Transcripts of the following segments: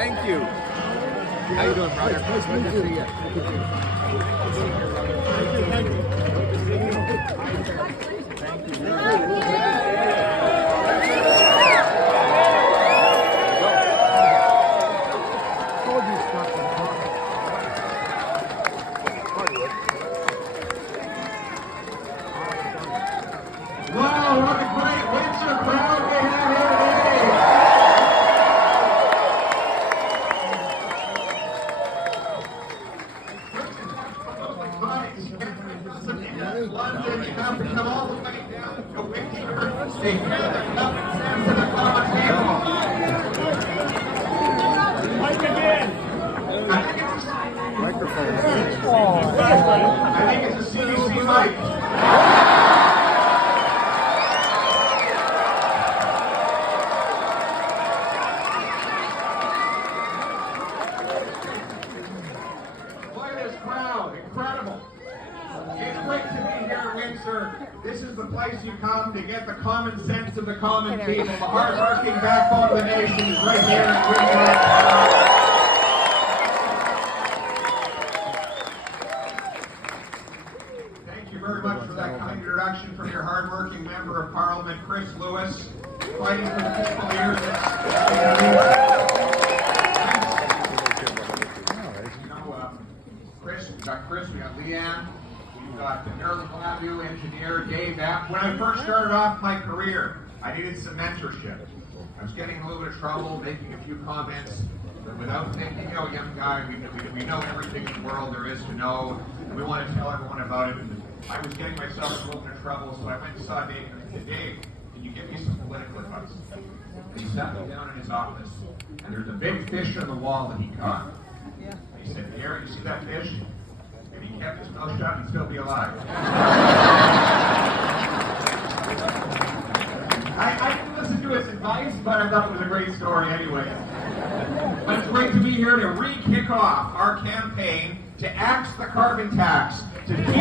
Thank you. How you doing, brother? Nice to see you. Wow, what a great Windsor crowd we have here today. London, you have to come all the way down to Windsor to hear the common sense of the common people. Mike again. Microphone. I think it's a CDC mic. Look at this crowd, incredible. It's great to be here in Windsor. This is the place you come to get the common sense of the common people. The hard-working backbone of the nation is right here in Windsor. Thank you very much for that kind introduction from your hard-working member of Parliament, Chris Lewis, fighting for the fiscal leaders. Chris, we got Leanne, we've got Marilyn Glavio, engineer, Dave. When I first started off my career, I needed some mentorship. I was getting in a little bit of trouble, making a few comments, but without thinking, young guy, we know everything in the world there is to know, and we want to tell everyone about it. And I was getting myself in a little bit of trouble, so I went and saw Dave and I said, Dave, can you give me some political advice? And he sat me down in his office, and there's a big fish on the wall that he caught. And he said, Pierre, you see that fish? If he kept his mouth shut, he'd still be alive. I didn't listen to his advice, but I thought it was a great story anyway. But it's great to be here to re-kick off our campaign to axe the carbon tax, to keep the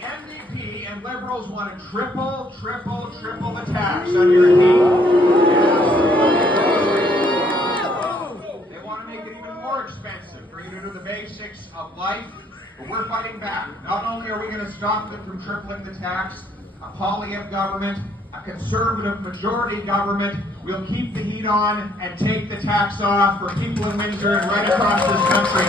NDP and Liberals want to triple the tax on your heat. Expensive for you to do the basics of life, but we're fighting back. Not only are we going to stop them from tripling the tax, a Poilievre government, a conservative majority government will keep the heat on and take the tax off for people in Windsor and right across this country.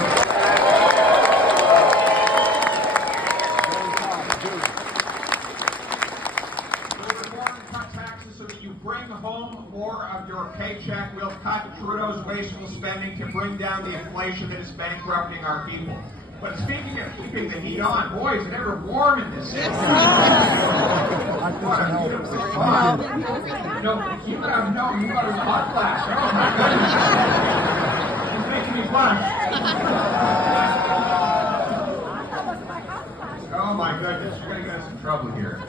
Bring home more of your paycheck. We'll cut Trudeau's wasteful spending to bring down the inflation that is bankrupting our people. But speaking of keeping the heat on, boy, is it ever warm in this city. What a beautiful spot. No, you got a hot flash. Oh my goodness. He's making me blush. Oh my goodness, you're going to get us in trouble here.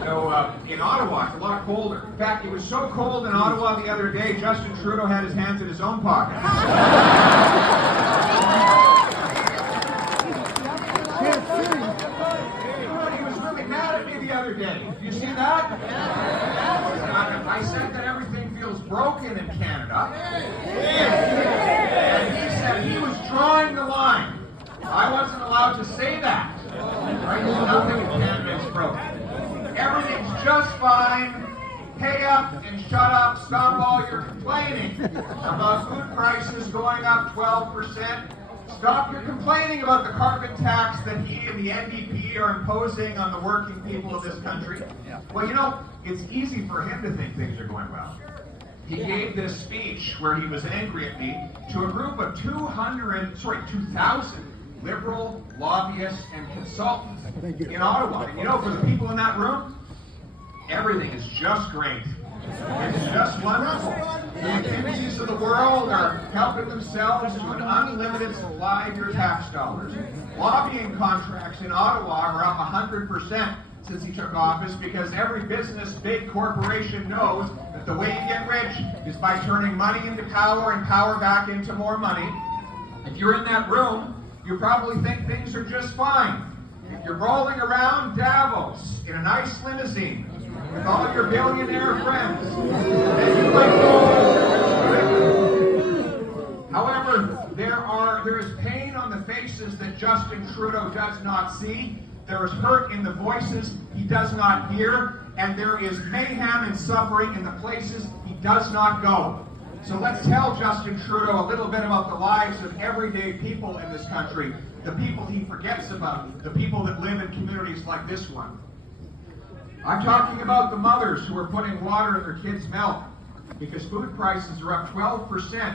So in Ottawa, it's a lot colder. In fact, it was so cold in Ottawa the other day, Justin Trudeau had his hands in his own pocket. He was really mad at me the other day. Did you see that? I said that everything feels broken in Canada. And he said he was drawing the line. I wasn't allowed to say that. Right? Nothing in Canada is broken. Everything's just fine. Pay up and shut up. Stop all your complaining about food prices going up 12%. Stop your complaining about the carbon tax that he and the NDP are imposing on the working people of this country. Well, it's easy for him to think things are going well. He gave this speech where he was angry at me to a group of 2,000 Liberal lobbyists and consultants in Ottawa. And for the people in that room, everything is just great. It's just wonderful. The McKinseys of the world are helping themselves to an unlimited supply of your tax dollars. Lobbying contracts in Ottawa are up 100% since he took office because every business, big corporation knows that the way you get rich is by turning money into power and power back into more money. If you're in that room, you probably think things are just fine. You're rolling around Davos, meals in a nice limousine with all your billionaire friends, then you might go. However, there is pain on the faces that Justin Trudeau does not see. There is hurt in the voices he does not hear, and there is mayhem and suffering in the places he does not go. So let's tell Justin Trudeau a little bit about the lives of everyday people in this country, the people he forgets about, the people that live in communities like this one. I'm talking about the mothers who are putting water in their kids' milk because food prices are up 12%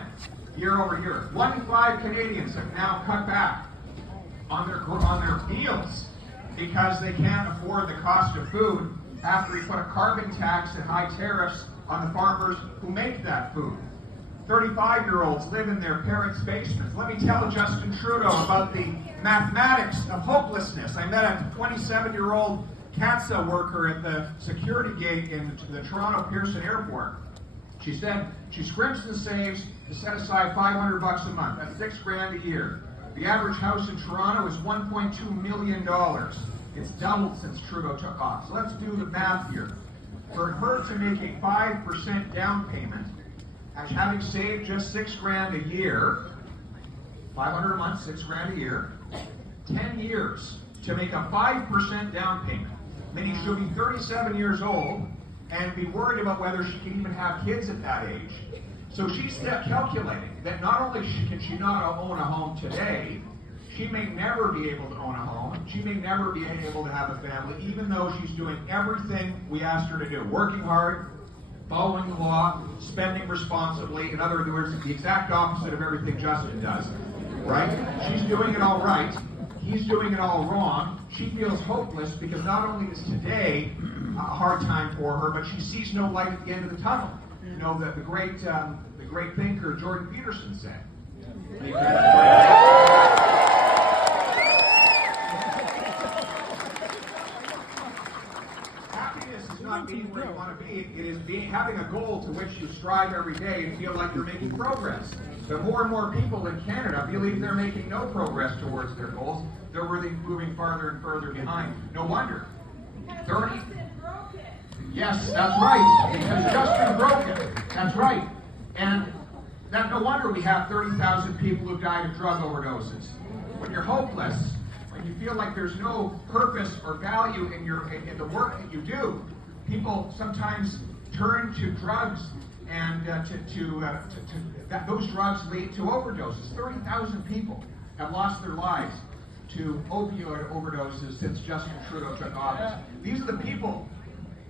year over year. 1 in 5 Canadians have now cut back on their meals because they can't afford the cost of food after we put a carbon tax and high tariffs on the farmers who make that food. 35-year-olds live in their parents' basements. Let me tell Justin Trudeau about the mathematics of hopelessness. I met a 27-year-old CATSA worker at the security gate in the Toronto Pearson Airport. She said she scrimps and saves to set aside $500 a month. That's $6,000 a year. The average house in Toronto is $1.2 million. It's doubled since Trudeau took off. So let's do the math here. For her to make a 5% down payment, as having saved just $6,000 a year, $500 a month, $6,000 a year, 10 years to make a 5% down payment, meaning she'll be 37 years old and be worried about whether she can even have kids at that age. So she's calculating that not only can she not own a home today, she may never be able to own a home. She may never be able to have a family, even though she's doing everything we asked her to do, working hard, following the law, spending responsibly. In other words, the exact opposite of everything Justin does, right? She's doing it all right. He's doing it all wrong. She feels hopeless because not only is today a hard time for her, but she sees no light at the end of the tunnel. You know, the great thinker Jordan Peterson said. Happiness is not being where you want to be. It is having a goal to which you strive every day and feel like you're making progress. But more and more people in Canada believe they're making no progress towards their goals. They're really moving farther and further behind. No wonder. 30. Yes, that's right. Because Justin broke it. That's right. And that no wonder we have 30,000 people who died of drug overdoses. When you're hopeless, when you feel like there's no purpose or value in the work that you do, people sometimes turn to drugs, and those drugs lead to overdoses. 30,000 people have lost their lives to opioid overdoses since Justin Trudeau took office. These are the people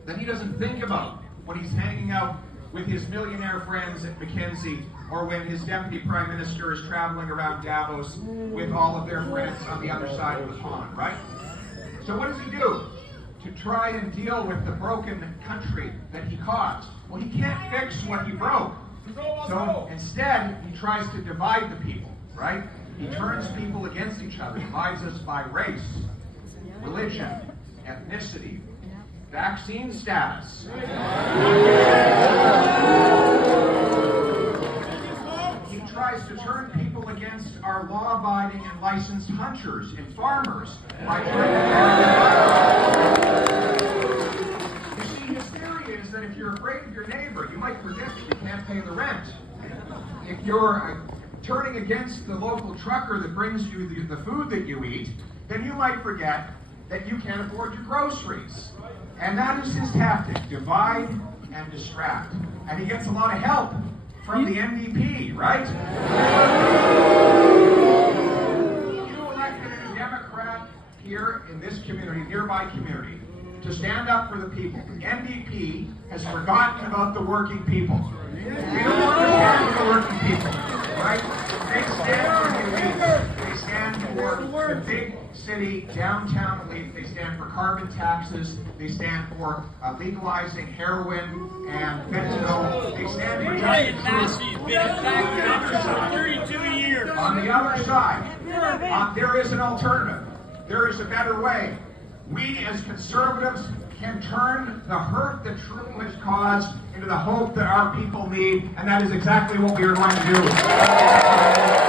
that he doesn't think about when he's hanging out with his millionaire friends at McKinsey, or when his deputy prime minister is traveling around Davos with all of their friends on the other side of the pond, right? So what does he do to try and deal with the broken country that he caused? Well, he can't fix what he broke. So instead, he tries to divide the people, right? He turns people against each other, divides us by race, religion, ethnicity, vaccine status. He tries to turn people against our law-abiding and licensed hunters and farmers by You see, his theory is that if you're afraid of your neighbor, you might forget that you can't pay the rent. If you're turning against the local trucker that brings you the food that you eat, then you might forget that you can't afford your groceries. And that is his tactic, divide and distract. And he gets a lot of help from the NDP, right? You elected a Democrat here in this community, nearby community, to stand up for the people. The NDP has forgotten about the working people. We don't understand the working people, right? They stand for the elite. They stand for the big city, downtown elite. They stand for carbon taxes. They stand for legalizing heroin and fentanyl. They stand for On the other side, there is an alternative. There is a better way. We as conservatives can turn the hurt that Trudeau has caused into the hope that our people need, and that is exactly what we are going to do.